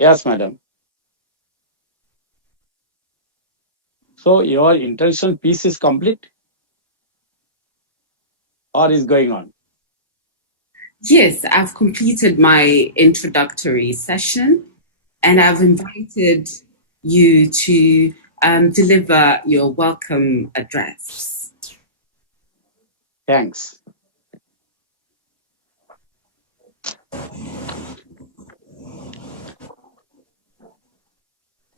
Yes, madam. So your intention piece is complete or is going on? Yes, I've completed my introductory session and I've invited you to deliver your welcome address. Thanks.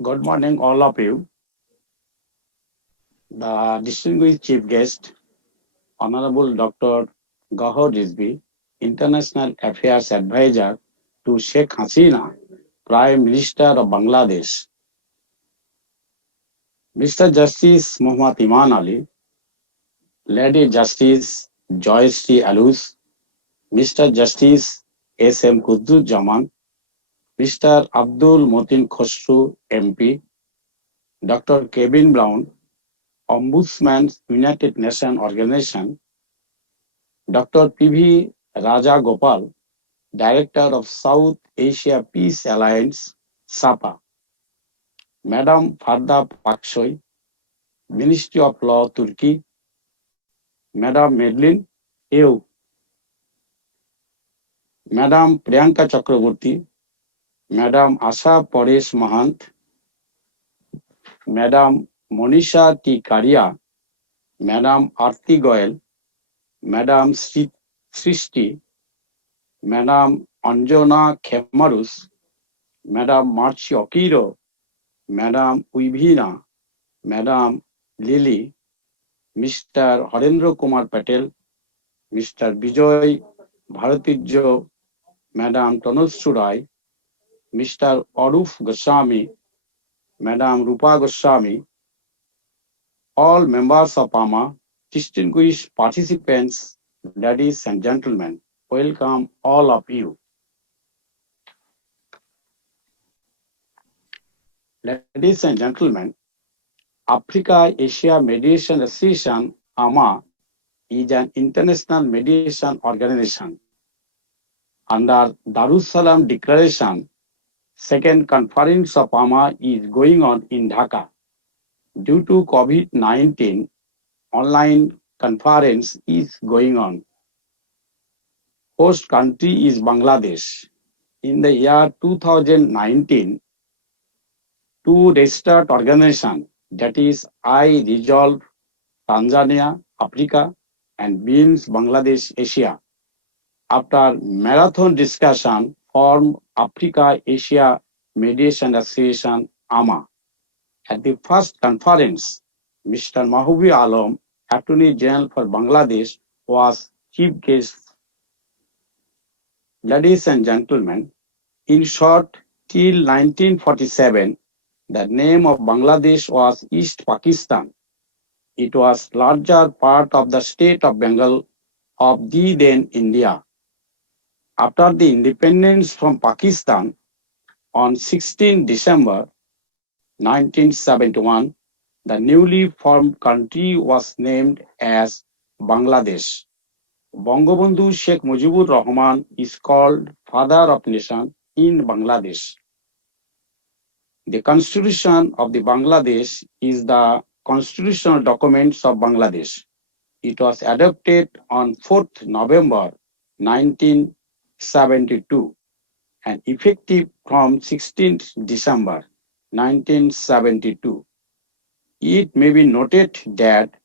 Good morning, all of you. The distinguished chief guest, Honorable Dr. Gahor Rizvi, International Affairs Advisor to Sheikh Hasina, Prime Minister of Bangladesh, Mr. Justice Muhammad Iman Ali, Lady Justice Joyce T. Alus, Mr. Justice S.M. Kudduzaman, Mr. Abdul Motin Khosru, MP, Dr. Kevin Brown, Ombudsman, United Nations Organization, Dr. P.V. Raja Gopal, Director of South Asia Peace Alliance, SAPA, Madam Farda Paksoy, Ministry of Law, Turkey, Madam Medlin Eu, Madam Priyanka Chakraborty, Madam Asha Paresh Mahant, Madam Monisha T. Karia, Madam Arti Goyal, Madam Srishti, Madam Anjona Kemarus, Madam Marchi Okiro, Madam Uivina, Madam Lily, Mr. Harendra Kumar Patel, Mr. Bijoy Bharatijo, Madam Tanuj Rai, Mr. Aruf Goswami, Madam Rupa Goswami, all members of AMA, distinguished participants, ladies and gentlemen, welcome all of you. Ladies and gentlemen, Africa-Asia Mediation Association, AMA, is an international mediation organization. Under Darussalam Declaration, second conference of AMA is going on in Dhaka. Due to COVID-19, online conference is going on. Host country is Bangladesh. In the year 2019, two registered organizations, that is I Resolve Tanzania, Africa, and Beams Bangladesh, Asia, after marathon discussion, formed Africa-Asia Mediation Association, AMA. At the first conference, Mr. Mahbub Alam, Attorney General for Bangladesh, was chief guest. Ladies and gentlemen, in short, till 1947, the name of Bangladesh was East Pakistan. It was larger part of the state of Bengal of the then India. After the independence from Pakistan on 16 December 1971, the newly formed country was named as Bangladesh. Bangabandhu Sheikh Mujibur Rahman is called Father of Nation in Bangladesh. The Constitution of the Bangladesh is the constitutional documents of Bangladesh. It was adopted on 4th November 1972 and effective from 16th December 1972. It may be noted that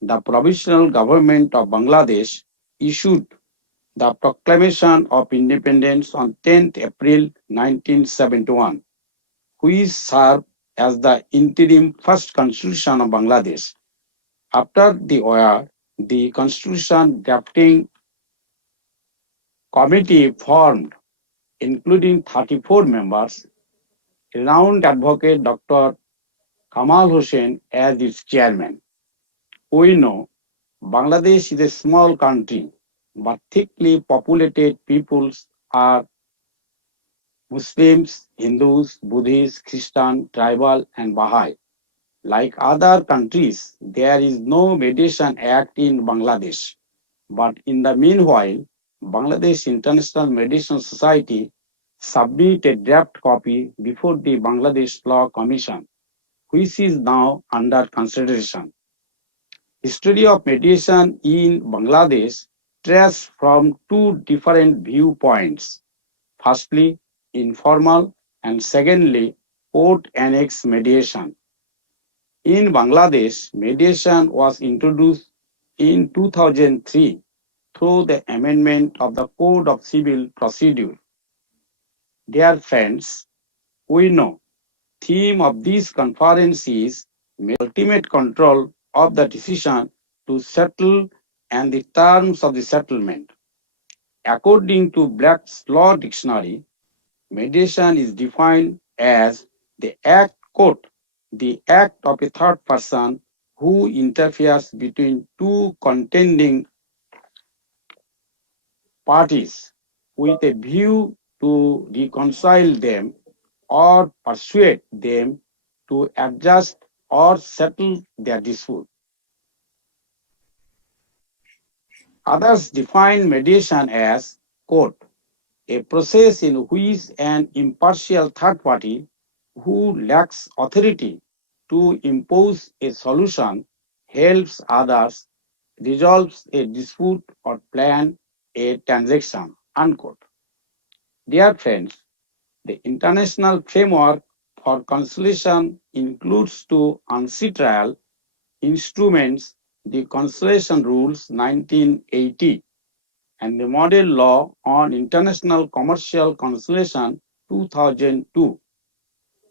the provisional government of Bangladesh issued the Proclamation of Independence on 10th April 1971, which served as the interim first constitution of Bangladesh. After the war, the constitution drafting committee formed, including 34 members, renowned advocate Dr. Kamal Hossain as its chairman. We know Bangladesh is a small country, but thickly populated peoples are Muslims, Hindus, Buddhists, Christian, tribal, and Baha'i. Like other countries, there is no mediation act in Bangladesh. But in the meanwhile, Bangladesh International Mediation Society submit a draft copy before the Bangladesh Law Commission, which is now under consideration. History of mediation in Bangladesh traced from two different viewpoints. Firstly, informal, and secondly, court annex mediation. In Bangladesh, mediation was introduced in 2003 through the amendment of the Code of Civil Procedure. Dear friends, we know theme of this conference is ultimate control of the decision to settle and the terms of the settlement. According to Black's Law Dictionary, mediation is defined as the act of a third person who interferes between two contending parties with a view to reconcile them or persuade them to adjust or settle their dispute. Others define mediation as, quote, a process in which an impartial third party who lacks authority to impose a solution helps others, resolves a dispute, or plan a transaction, unquote. Dear friends, the international framework for conciliation includes two ancestral instruments, the Conciliation Rules 1980 and the Model Law on International Commercial Conciliation 2002.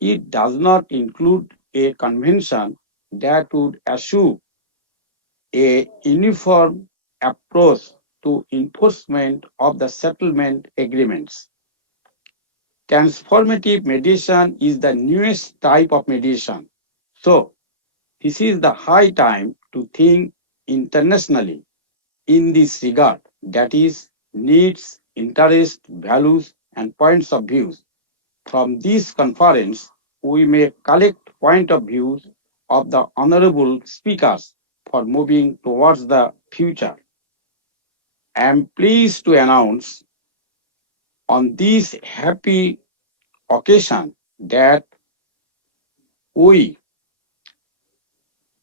It does not include a convention that would assure a uniform approach to enforcement of the settlement agreements. Transformative mediation is the newest type of mediation. So, this is the high time to think internationally in this regard, that is, needs, interests, values, and points of views. From this conference, we may collect point of views of the honorable speakers for moving towards the future. I am pleased to announce on this happy occasion that we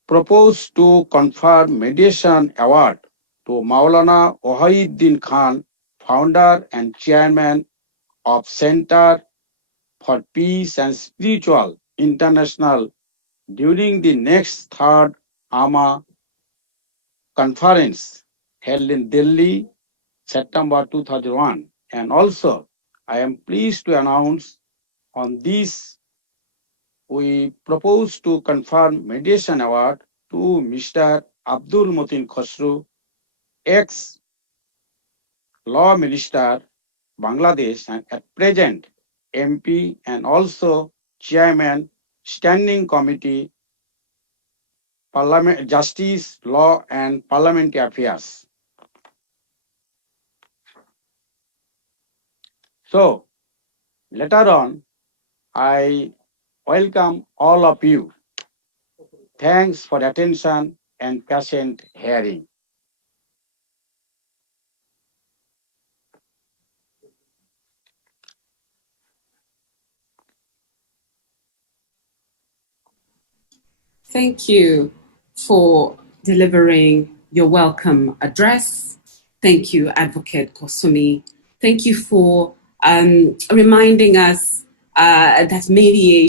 propose to confer Mediation Award to Maulana Wahiduddin Khan, founder and chairman of Center for Peace and Spiritual International, during the next third AMA conference held in Delhi, September 2001. And also, I am pleased to announce on this, we propose to confer Mediation Award to Mr. Abdul Motin Khosru, ex-Law Minister, Bangladesh, and at present MP and also Chairman, Standing Committee, Parliament, Justice, Law, and Parliamentary Affairs. So, later on, I welcome all of you. Thanks for attention and patient hearing. Thank you for delivering your welcome address. Thank you, Advocate Kosumi. Thank you for reminding us that mediation